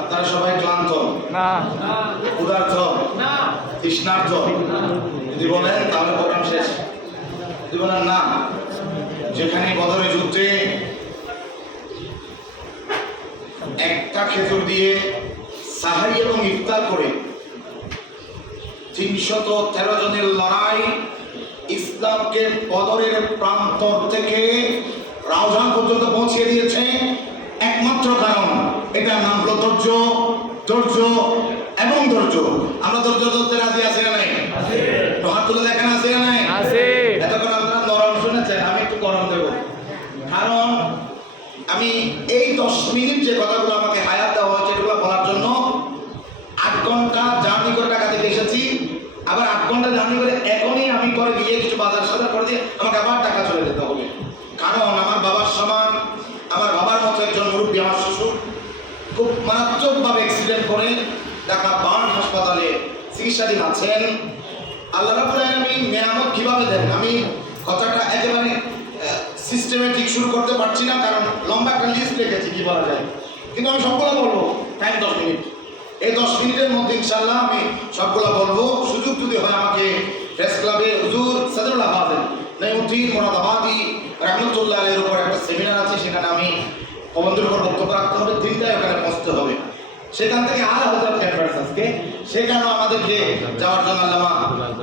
আপনারা সবাই ক্লান্ত না, ক্ষুধার্ত না, তৃষ্ণার্ত? যদি বলেন তাহলে প্রোগ্রাম শেষ। যদি বলেন না, যেখানে বদরের যুদ্ধে একটা খেজুর দিয়ে সাহারি এবং ইফতার করে 313 জনের লড়াই ইসলামকে বদরের প্রান্তর থেকে রাউজান পর্যন্ত পৌঁছে দিয়েছে, একমাত্র কারণ এটার নাম হলো ধৈর্য, ধৈর্য এবং ধৈর্য। আমরা ধৈর্য ধরতে রাজি আছি না নাই? তো হাত তুলে দেখেন আছে না নাই? এতক্ষণ আপনারা নরম শুনেছেন, আমি একটু গরম দেব। কারণ আমি এই 10 মিনিট যে কথাগুলো আমাকে হায়াত দেওয়া হয়েছে এগুলো বলার জন্য 8 ঘন্টা জার্নি করে ঢাকা থেকে এসেছি। আবার 8 ঘন্টা জার্নি করে এখনই আমি পরে গিয়ে কিছু বাজার সাজার করে দিয়ে আমাকে আবার ঢাকা চলে যেতে হবে। কারণ আমার বাবার সমান, আমার বাবার মতো একজন মুরব্বী, আমার শ্বশুর খুব মারাত্মকভাবে অ্যাক্সিডেন্ট করে ঢাকা বার্ন হাসপাতালে চিকিৎসাধীন আছেন। আল্লাহ রাব্বুল আলামিন নিয়ামত কিভাবে দেন, আমি কথাটা একেবারে সিস্টেমেটিক শুরু করতে পারছি না, কারণ লম্বা একটা লিস্ট রেখেছি কি বলা যায়, কিন্তু আমি সবগুলো বলবো। Time 10 minute. এই 10 মিনিটের মধ্যে ইনশাআল্লাহ আমি সবগুলো বলবো। সুযোগ যদি হয় আমাকে প্রেস ক্লাবে হুজুর সদরুল আবাদিন নাইমুদ্দিন মুরাদাবাদী রহমতুল্লাহ আলাইহির উপর একটা সেমিনার আছে, সেখানে আমি প্রবন্ধের উপর বক্তব্য রাখতে হবে, 3টায় ওখানে পৌঁছতে হবে। সেখান থেকে আর হযরত ক্যান্সার আজকে সেখানেও আমাদেরকে যাওয়ার জন্য আল্লামা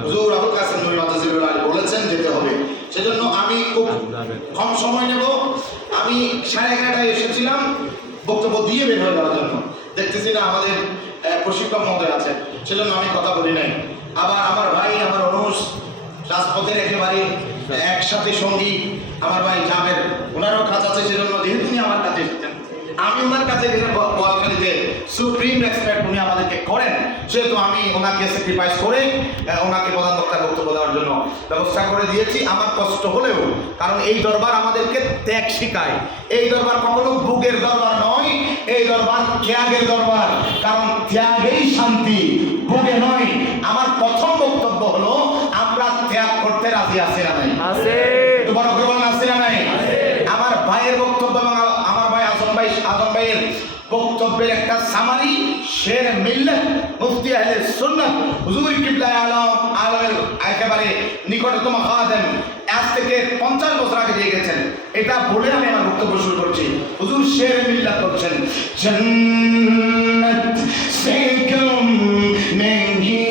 হুজুর আবুল কাসেম নূরী মাদাজিরুল আলী বলেছেন যেতে হবে। সেজন্য আমি খুব কম সময় নেব। আমি 11:30টায় এসেছিলাম বক্তব্য দিয়ে বের হয়ে যাওয়ার জন্য, দেখতেছি না আমাদের প্রশিক্ষক মহোদয় আছেন, সেজন্য আমি কথা বলি নাই। আবার আমার ভাই, আমার অনুষ রাজপথের একেবারে একসাথে সঙ্গী আমার ভাই জাবের, ওনারও কাজ আছে, সেজন্য যেহেতু উনি আমার কাছে এসেছেন, আমি ওনার কাছে গেলে বলখালিতে সুপ্রিম রেসপেক্ট উনি আমাদেরকে করেন, সেহেতু আমি ওনাকে স্যাক্রিফাইস করে ওনাকে প্রধান বক্তার বক্তব্য দেওয়ার জন্য ব্যবস্থা করে দিয়েছি। আমার কষ্ট হলেও, কারণ এই দরবার আমাদেরকে ত্যাগ শিখায়। এই দরবার কখনো বুকের দরবার নয়, এই দরবার ত্যাগের দরবার, কারণ ত্যাগেই শান্তি, বুকে নয়। আমার প্রথম বক্তব্য হলো আমরা ত্যাগ করতে রাজি আছি না নাই? তোমার অগ্রগণ আছে না নাই? আমার ভাইয়ের বক্তব্য এবং আমার ভাই আজম ভাইয়ের বক্তব্যের একটা সামারি শের মিল্লাত মুফতি আহলে সুন্নাত হুজুর কিবলা আলমের একেবারে নিকটতম খাদেম, আজ থেকে 50 বছর আগে দিয়ে গেছেন। এটা বলে আমি আমার বক্তব্য শুরু করছি। হুজুর শের মিল্লাত করছেন, জান্নাত সে কম নেহি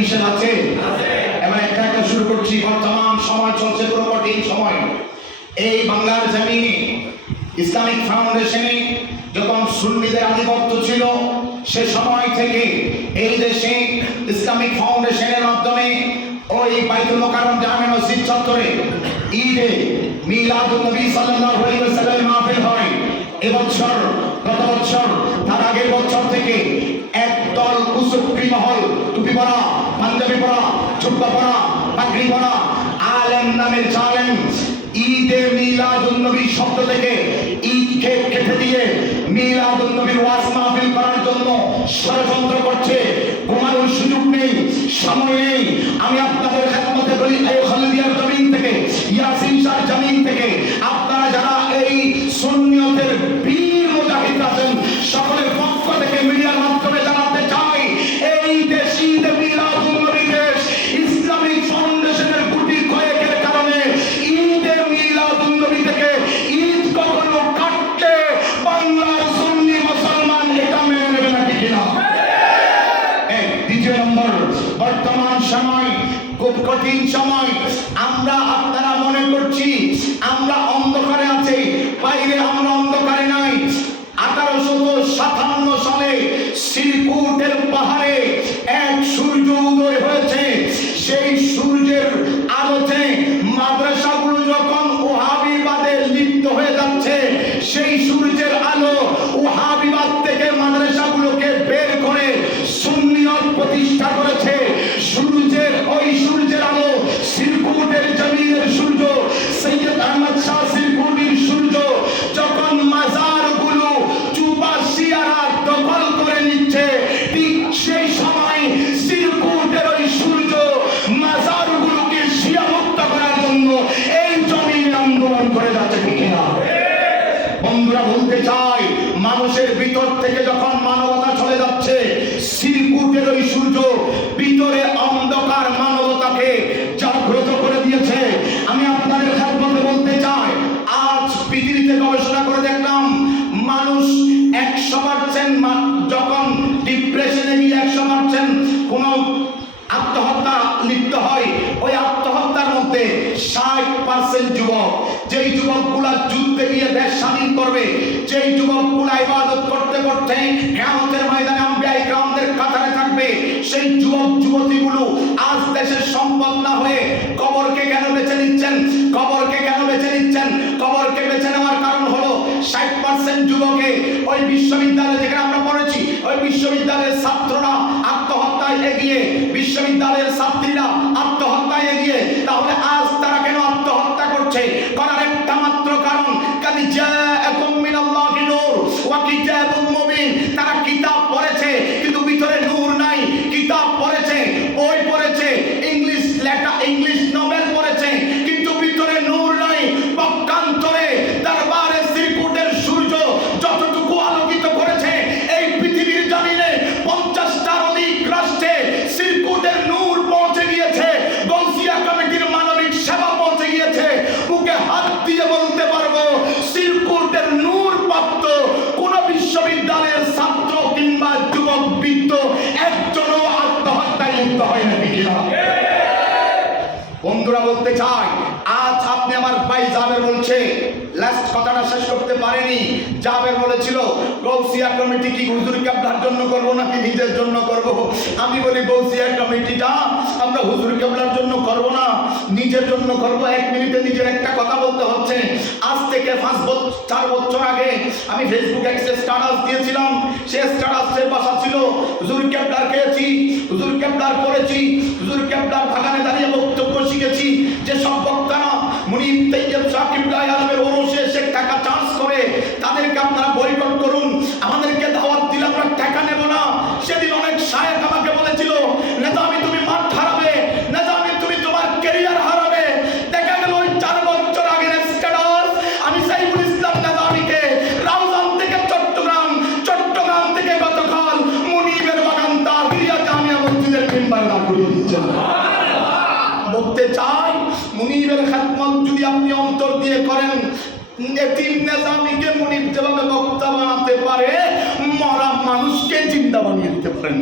বিশ্বাস আছে। এবার একটা একটা শুরু করছি। বর্তমান সময় চলছে পুরো কঠিন সময়। এই বাংলার জমিনে ইসলামিক ফাউন্ডেশনে যখন সুন্নিদের আধিপত্য ছিল, সে সময় থেকে এই দেশে ইসলামিক ফাউন্ডেশনের মাধ্যমে ওই বাইতুল মুকাররম জামে মসজিদ চত্বরে ঈদে মিলাদুন নবী সাল্লাল্লাহু আলাইহি ওয়াসাল্লামের মাহফিল হয়। এবছর, গত বছর, তার আগের বছর থেকে একদল কুসুফি মহল, টুপি পরা, পাঞ্জাবি পরা, জুব্বা পরা, পাগড়ি পরা আলেম নামের জালেম ঈদে মিলাদুন নবী শব্দ থেকে ঈদ কেটে দিয়ে মিলাদুন নবীর ওয়াজ মাহফিল ষড়যন্ত্র করছে, ঘুমানোর সুযোগ নেই, সময় নেই। আমি আপনাদের খেদমতে বলি, এই হলদিয়ার জমিন থেকে, ইয়াসিন শাহ জমিন থেকে আপনারা যারা এই সুন্নিয়তের বীর মুজাহিদ আছেন, সকলের পক্ষ থেকে মিডিয়ার মাধ্যমে জানাতে চাই, এই দেশ ঈদ মিলাদুন নবী দেশ ইসলামিক ফাউন্ডেশনের গুটি কয়েকের কারণে ঈদে মিলাদুন নবী থেকে ঈদ কখনো কাটলে বাংলার সুন্নি মুসলমান এটা মেনে নেবে না, ঠিক না? দ্বিতীয় নম্বর, বর্তমান সময় খুব কঠিন সময়। আমরা আপনারা মনে করছি আমরা অন্ধকারে আছি, বাইরে আমরা অন্ধকারে নাই। 1857 সালে শ্রীকুটের পাহাড়ে এক সূর্য উদয় হয়েছে। সেই সূর্যের আলোতে মাদ্রাসাগুলো যখন ওহাবিবাদে লিপ্ত হয়ে যাচ্ছে, সেই সূর্যের আলো ওহাবিবাদ থেকে মাদ্রাসাগুলোকে বের করে সুন্নিয়ত প্রতিষ্ঠা করেছে। ওই সূর্যের আলো, শ্রীকুটের জমিনের সূর্য, সৈয়দ আহমদ শাহ শ্রীকুটির সূর্য যখন মাজারগুলো চুপাশিয়ারা দখল করে নিচ্ছে, ঠিক সেই সময় শ্রীকুটের ওই সূর্য মাজারগুলোকে শিয়া মুক্ত করার জন্য এই জমিনে আন্দোলন করে যাচ্ছে, ঠিক না? বন্ধুরা, বলতে চাই, মানুষের ভিতর থেকে যখন মানবতা চলে যাচ্ছে, শ্রীকুটের ওই সূর্য ভিতরে অন্ধকার মানবতাকে জাগ্রত করে দিয়েছে। আমি আপনাদের খেদমতে বলতে চাই, আজ পৃথিবীতে গবেষণা করে দেখলাম, মানুষ 100% যখন ডিপ্রেশনে গিয়ে 100% কোন আত্মহত্যা লিপ্ত হয়, ওই আত্মহত্যার মধ্যে 60% যুবক, যেই যুবকগুলা যুদ্ধে গিয়ে দেশ স্বাধীন করবে, যেই যুবকগুলা ইবাদত করতে করতে কিয়ামতের ময়দানে আম্বিয়া ইকরামদের কাতারে থাকবে, সেই যুবক যুবতীগুলো আজ দেশের সম্পদ না হয়ে কবরকে কেন বেছে নিচ্ছেন? কবরকে কেন বেছে নিচ্ছেন? কবরকে বেছে নেওয়ার কারণ হলো 60% যুবকে ওই বিশ্ববিদ্যালয়ে যেখানে আমরা পড়েছি, ওই বিশ্ববিদ্যালয়ের ছাত্ররা আত্মহত্যায় এগিয়ে, বিশ্ববিদ্যালয়ের ছাত্রীরা আত্মহত্যায় এগিয়ে। তাহলে আজ তারা কেন আত্মহত্যা করছে? করার একটা মাত্র কারণ, কাদ জাআকুম মিনাল্লাহি নূর ওয়া কিতাবুম মুবিন। তারা কিতাব পড়েছে কিন্তু ভিতরে নূর নাই। কিতাব পড়েছে, বই পড়েছে, ইংলিশ লেখা, ইংলিশ নোবেল পড়েছে, কিন্তু ভিতরে নূর নাই। পক্ষান্তরে দরবারে শ্রীকুটের সূর্য যতটুকু আলোকিত করেছে, এই পৃথিবীর জমিনে 50টার অধিক রাষ্ট্রে শ্রীকুটের নূর পৌঁছে গিয়েছে। গৌসিয়া কমিটির মানবিক সেবা পৌঁছে গিয়েছে। বুকে হাত দিয়ে বলতে পারবো, শ্রীকুটের নূর প্রাপ্ত কোন বিশ্ববিদ্যালয়ের ছাত্র কিংবা যুবক বৃদ্ধ একজনও আত্মহত্যায় লিপ্ত হয় না, ঠিক না? বন্ধুরা, বলতে চাই, আজ আপনি আমার ভাই জাবের বলছে, লাস্ট কথাটা শেষ করতে পারেনি। জাবের বলেছিল, গৌসিয়া কমিটি কি হুজুর কেবলার জন্য করব নাকি নিজের জন্য করব? আমি বলি, গৌসিয়া কমিটিটা আমরা হুজুর কেবলার জন্য করব না, নিজের জন্য করব। 1 মিনিটে নিজের একটা কথা বলতে হচ্ছে। আজ থেকে 4 বছর আগে আমি ফেসবুক একটা স্ট্যাটাস দিয়েছিলাম। সেই স্ট্যাটাসের ভাষা ছিল, হুজুর কেবলার খেয়েছি, হুজুর কেবলার করেছি, হুজুর কেবলার বাগানে দাঁড়িয়ে বক্তব্য শিখেছি। যে সব বক্তারা মুনিব তৈয়ব শাহ কিবলা আলমের ওরসে এসে টাকা চার্জ করে, তাদেরকে আপনারা বয়কট করুন। আমাদেরকে দাওয়াত দিলে আমরা টাকা নেব না। সেদিন অনেক শায়েখ আমাকে বলেছিল, নেজামি তুমি মাঠ হারাবে, নেজামি তুমি তোমার ক্যারিয়ার হারাবে। দেখা গেল ওই 4 বছর আগের স্ট্যাটাস আমি সাইফুল ইসলাম নেজামিকে রাউজান থেকে চট্টগ্রাম, চট্টগ্রাম থেকে গতকাল মুনিবের বাগান তাহিরিয়া জামিয়া মসজিদের মেম্বার না করে দিচ্ছেন। বলতে চাই, মুনিবের খেদমত যদি আপনি অন্তর দিয়ে করেন, এতিম নেজামিকে মুনিব যেভাবে বক্তা বানাতে পারে, মরা মানুষকে জিন্দা বানিয়ে দিতে পারেন।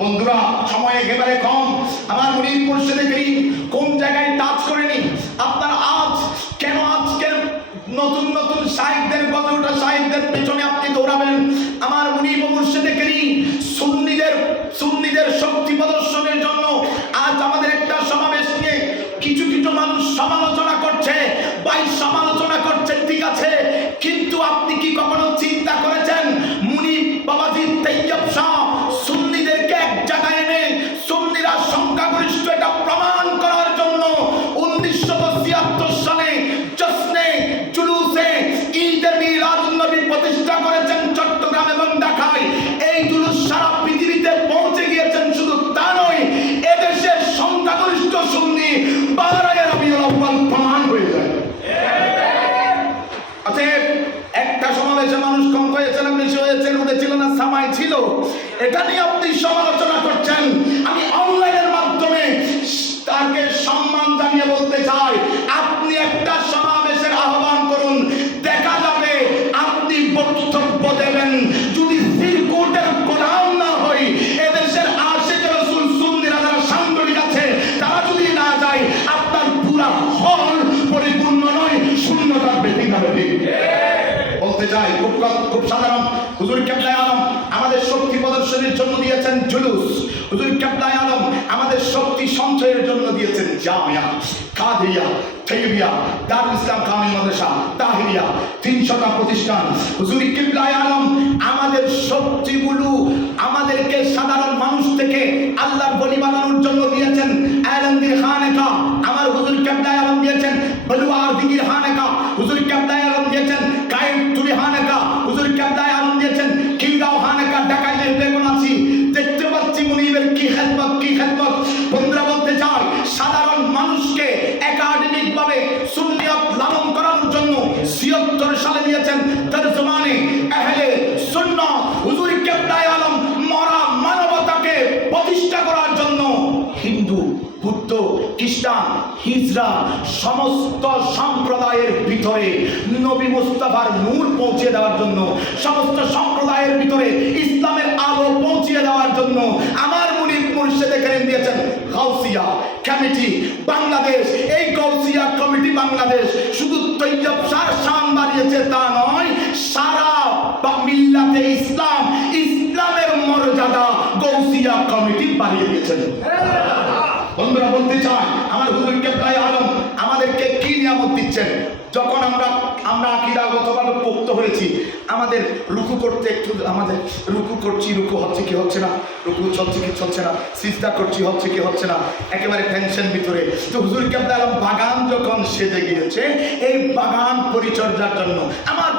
বন্ধুরা, সময় একেবারে কম। আমার মুনিব মুর্শিদে করিম কোন জায়গায় টাচ করেনি? আপনারা আজ কেন আজকের নতুন নতুন শায়েখদের, গজল ওঠা শায়েখদের পেছনে আপনি দৌড়াবেন? আমার মুনিব মুর্শিদে করিম সুন্নিদের শক্তি প্রদর্শনের জন্য আজ আমাদের একটা সমাবেশ নিয়ে কিছু কিছু মানুষ সমালোচনা করছে। ভাই, সমালোচনা করছে ঠিক আছে, কিন্তু আপনি কি কখনো চিন্তা করেছেন মুনিব বাবাজি তৈয়ব শাহ সুন্নিদেরকে এক জায়গায় এনে সুন্নিরা সংখ্যাগরিষ্ঠ এটা প্রমাণ করার জন্য 1976 সালে জশ্নে জুলুসে ঈদে মিলাদুন নবী প্রতিষ্ঠা ছিল, এটা নিয়ে আপনি সমালোচনা করছেন। আমি অনলাইনের মাধ্যমে তাকে সম্মান জানিয়ে বলতে চাই, আপনি একটা সমাবেশের আহ্বান করুন, দেখা যাবে আপনি বক্তব্য দেবেন। যদি সিরকুটের গোলাম না হই, এদেশের আশিক রাসূল সুন্নিরা যারা সাংগঠনিক আছে তারা যদি না যায়, আপনার পুরা হল পরিপূর্ণ নয়, শূন্য থাকবে। ঠিক না ঠিক? বলতে চাই খুব সাধারণ, হুজুর কেবলায়ে আলম আমাদের শক্তি প্রদর্শনের জন্য দিয়েছেন জুলুস, হুজুর কেবলায়ে আলম আমাদের শক্তি সঞ্চয়ের জন্য দিয়েছেন জামিয়া, কাদিয়া, তাইয়িবিয়া, দারুল ইসলাম কামিল মাদ্রাসা, তাহিরিয়া, 300টা প্রতিষ্ঠান। হুজুর কেবলায়ে আলম আমাদের শক্তিগুলো আমাদেরকে সাধারণ মানুষ থেকে আল্লাহর বলি বানানোর জন্য দিয়েছেন। আলমগীর খানেকা আমার হুজুর কেবলায়ে আলম দিয়েছেন, বলুয়ার দিগির খানেকা হুজুর কেবলায়ে আলম দিয়েছেন, কায়েম তুলি খানেকা হুজুর কেবলায়ে আলম দিয়েছেন, খিলগাঁও খানেকা ঢাকায় যেহেতু এখন আছি দেখতে পাচ্ছি মুনিবের কি খেদমত, কি খেদমত। বন্ধুরা বলতে চাই, সাধারণ মানুষকে একাডেমিক ভাবে সুন্নিয়ত লালন করার জন্য ৭৬ সালে দিয়েছেন তরজমানে আহলে সুন্নাহ। হুজুর কেবলায়ে আলম মরা মানবতাকে প্রতিষ্ঠা করার জন্য হিন্দু, বুদ্ধ, খ্রিস্টান, হিজড়া সমস্ত সম্প্রদায়ের ভিতরে নবী মুস্তাফার নূর পৌঁছে দেওয়ার জন্য, সমস্ত সম্প্রদায়ের ভিতরে ইসলামের আলো পৌঁছে দেওয়ার জন্য আমার মুনিব মুর্শিদে কারীম দিয়েছেন গাউসিয়া কমিটি বাংলাদেশ। এই গাউসিয়া কমিটি বাংলাদেশ শুধু তৈয়ব শাহর শান বাড়িয়েছে তা নয়, সারা মিল্লাতে ইসলাম, ইসলামের মর্যাদা গাউসিয়া কমিটি বাড়িয়ে দিয়েছেন। বন্ধুরা বলতে চাই, আমার হুজুর কেবলায়ে আলম আমাদেরকে কি নিয়ামত দিচ্ছেন। যখন আমরা আকীদাগতভাবে পোক্ত হয়েছি, আমাদের রুকু করতে একটু আমাদের রুকু করছি, রুকু হচ্ছে কি হচ্ছে না, রুকু চলছে কি চলছে না, সিজদা করছি হচ্ছে কি হচ্ছে না, একেবারে টেনশন ভিতরে। তো হুজুর কেবলায়ে আলম বাগান যখন সেজে গিয়েছে, এই বাগান পরিচর্যার জন্য আমার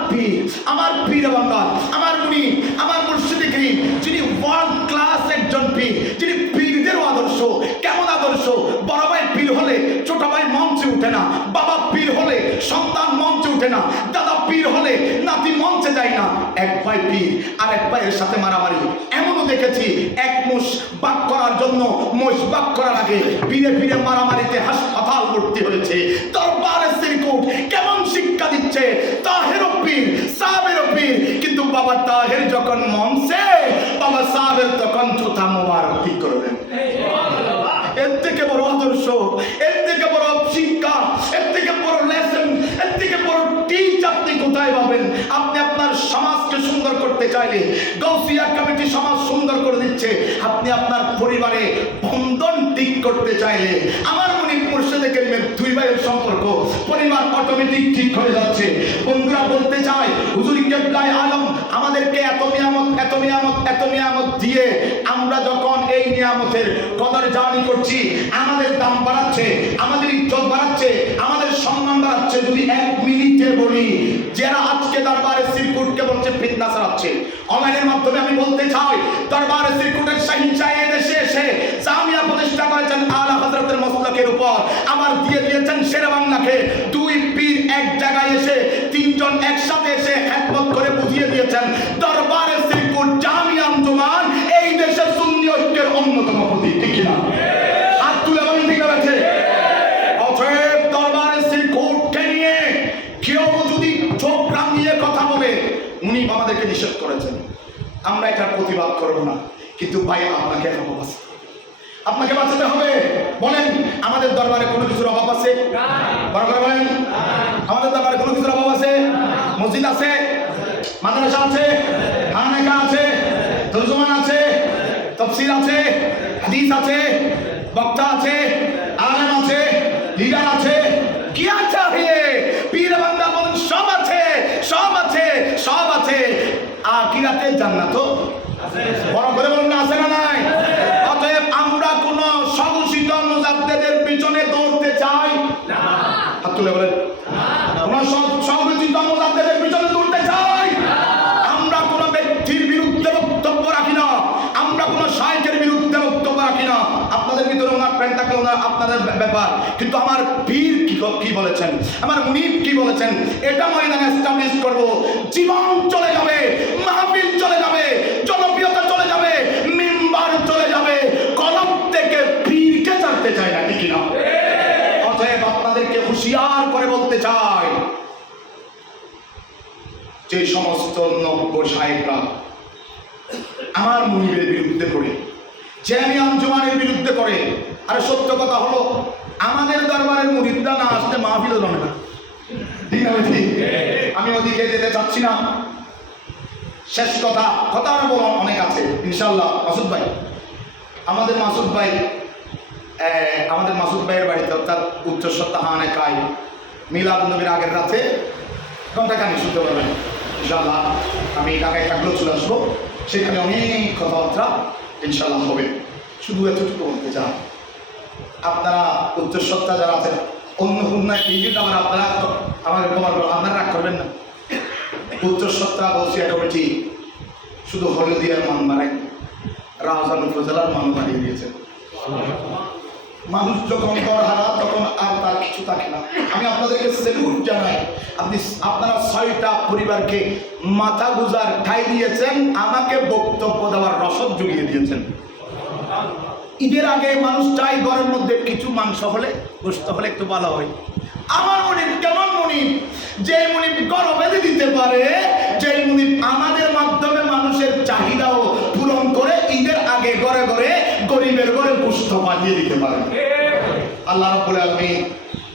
পীর বান্দা, আমার মুনি, আমার মুর্শিদে কারীম, যিনি ওয়ার্ল্ড ক্লাস একজন পীর, যিনি পীরদেরও আদর্শ। কেমন আদর্শ? বড় ভাই পীর হলে ছোট ভাই মঞ্চে উঠে না, বাবা পীর হলে সন্তান মঞ্চে উঠে না, দাদা পীর হলে নাতি মঞ্চে যায় না। এক ভাই পীর আর এক ভাইয়ের সাথে মারামারি। এমনও দেখেছি এক মোষ বাক করার জন্য মোষ বাক করার আগে পীরে পীরে মারামারিতে হাসপাতাল ভর্তি হয়েছে। দরবারে সিরকুট কেমন শিক্ষা দিচ্ছে, তাহেরও পীর সাহেবেরও পীর, কিন্তু বাবা তাহের যখন মঞ্চে, বাবা সাহেবের তখন জুতা মোবারক ঠিক করবেন। এর থেকে বড় আদর্শ, এর থেকে বড় শিক্ষা, এর থেকে বড় লেসন, এর থেকে বড় টিচ আপনি কোথায় পাবেন? আপনি আপনার সমাজকে সুন্দর করতে চাইলে গাউসিয়া কমিটি সমাজ সুন্দর করে দিচ্ছে। আপনি আপনার পরিবারে বন্ধন ঠিক করতে চাইলে আমার মুনিব মুর্শিদে কারীমের দুই ভাইয়ের সম্পর্ক, পরিবার অটোমেটিক ঠিক হয়ে যাচ্ছে। বন্ধুরা বলতে চাই, হুজুর কেবলায়ে আলম আমাদেরকে এত নিয়ামত দিয়ে আমরা যখন এই নিয়ামতের কদর জানি করছি, আমাদের দাম বাড়াচ্ছে, আমাদের ইজ্জত বাড়াচ্ছে, আমাদের সম্মান বাড়াচ্ছে। যদি 1 মিনিটে বলি, যারা আজকে দরবারে সিরকুটকে বলছে ফিতনা ছড়াচ্ছে, অনলাইনের মাধ্যমে আমি বলতে চাই, দরবারে সিরকুটের শাহিনশাহ এদেশে এসে জামিয়া প্রতিষ্ঠা করেছেন আলা হযরতের মসলকের উপর, আবার দিয়ে দিয়েছেন শেরেবাংলাকে। 2 পীর এক জায়গায় এসে 3 জন একসাথে এসে খেদমত করে বুঝিয়ে দিয়েছেন দরবারে সিরকুট জামিয়া আঞ্জুমান এই দেশের সুন্নি ঐক্যের অন্যতম প্রতীক। ঠিক কিনা? হাত তুলে বলেন ঠিক আছে? অতএব দরবারে সিরকুটকে নিয়ে কেউ যদি চোখ রাঙিয়ে কথা বলে, উনি আমাদেরকে নিষেধ করেছেন, আমরা এটার প্রতিবাদ করব না। কিন্তু ভাই আপনাকে বাঁচাতে হবে। বলেন, আমাদের দরবারে কোনো কিছুর অভাব আছে? বড় করে বলেন, আমাদের দরবারে কোনো কিছুর অভাব আছে? মসজিদ আছে, মাদ্রাসা আছে, খানকা আছে, তরজমান আছে, তাফসীর আছে, হাদিস আছে, বক্তা আছে, আলেম আছে, লিডার আছে, কি আছে? পীর বান্দা বলেন সব আছে, সব আছে, সব আছে। আখিরাতে জান্নাত আছে। বড় করে বলেন না, আছে না নাই? অতএব আমরা কোন স্বঘোষিত মুজাদ্দিদের পিছনে দৌড়তে চাই না। হাত তুলে বলেন, কোন স্বঘোষিত মুজাদ্দিদের পিছনে দৌড়তে চাই না। আমরা কোন ব্যক্তির বিরুদ্ধে বক্তব্য রাখি না, আমরা কোন শাইখের বিরুদ্ধে বক্তব্য রাখি না। আপনাদের ভিতরে ওনার প্রেম থাকলে ওনার আপনাদের ব্যাপার, কিন্তু আমার পীর কি বলেছেন, আমার মুনিব কি বলেছেন, এটা ময়দানে এস্টাবলিশ করব। জীবন চলে যাবে, মাহফিল চলে যাবে, জনপ্রিয়তা যে সমস্ত নব্য সাহেবরা আমার মুনিবের বিরুদ্ধে করে, জামি আঞ্জুমানের বিরুদ্ধে করে, আরে সত্য কথা হলো আমাদের দরবারের মুরিদরা না আসলে মাহফিলও জমে না। ঠিক না ঠিক? আমি ওদিকে যেতে চাচ্ছি না। শেষ কথা, কথা আরো বলা অনেক আছে ইনশাল্লাহ। মাসুদ ভাই, আমাদের মাসুদ ভাইয়ের বাড়িতে অর্থাৎ উত্তর সত্তাহানে কাই মিলাদ নবীর আগের রাতে ঘন্টা কানি শুনতে পারবেন ইনশাল্লাহ। আমি ঢাকায় থাকলেও চলে আসবো, সেখানে অনেক কথাবার্তা ইনশাল্লাহ হবে। শুধু এতটুকু বলতে চান, আপনারা উত্তর সত্তা যারা আছেন অন্য অন্যায় এই জন্য আমার আপনারা আপনারা রাগ করবেন না। উত্তর সত্তা বসিয়া কমিটি শুধু হলদিয়ার মান বাড়ায়, রাউজান উপজেলার মান বাড়িয়ে দিয়েছেন। মানুষ যখন দর হারা তখন আর তার কিছু থাকে না। আমি আপনাদেরকে সেলুট জানাই, আপনারা 6টা পরিবারকে মাথা গুজার ঠাই দিয়েছেন, আমাকে বক্তব্য দেওয়ার রসদ জুগিয়ে দিয়েছেন। ঈদের আগে মানুষ চাই ঘরের মধ্যে কিছু মাংস হলে, গোস্ত হলে একটু ভালো হয়। আমার মনিব কেমন মনিব? যে মনিব গরম বেঁধে দিতে পারে, যে মনিব আমাদের মাধ্যমে মানুষের চাহিদাও পূরণ করে ঈদের আগে ঘরে ঘরে গরিবের ঘরে পুষ্ট পাঠিয়ে দিতে পারে। আল্লাহ রাব্বুল আলামিন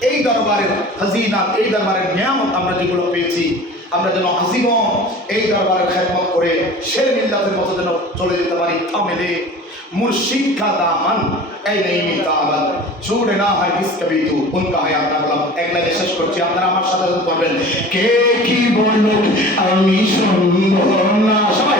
এই দরবারের খাজিনা, এই দরবারের নিয়ামত আমরা যেগুলো পেয়েছি, আমরা যেন আজীবন এই দরবারের খেদমত করে শের মিল্লাতের মতো যেন চলে যেতে পারি। থামেলে मुर्शिद का दामन ऐ नहीं मिलता अबद, छोड़ना है किस कभी तू उनका है अपना गुलाम। एक लाइन শেষ করছি, আপনারা আমার সাথে পড়বেন। কে কি বলুক আমি শুনবো না, সবাই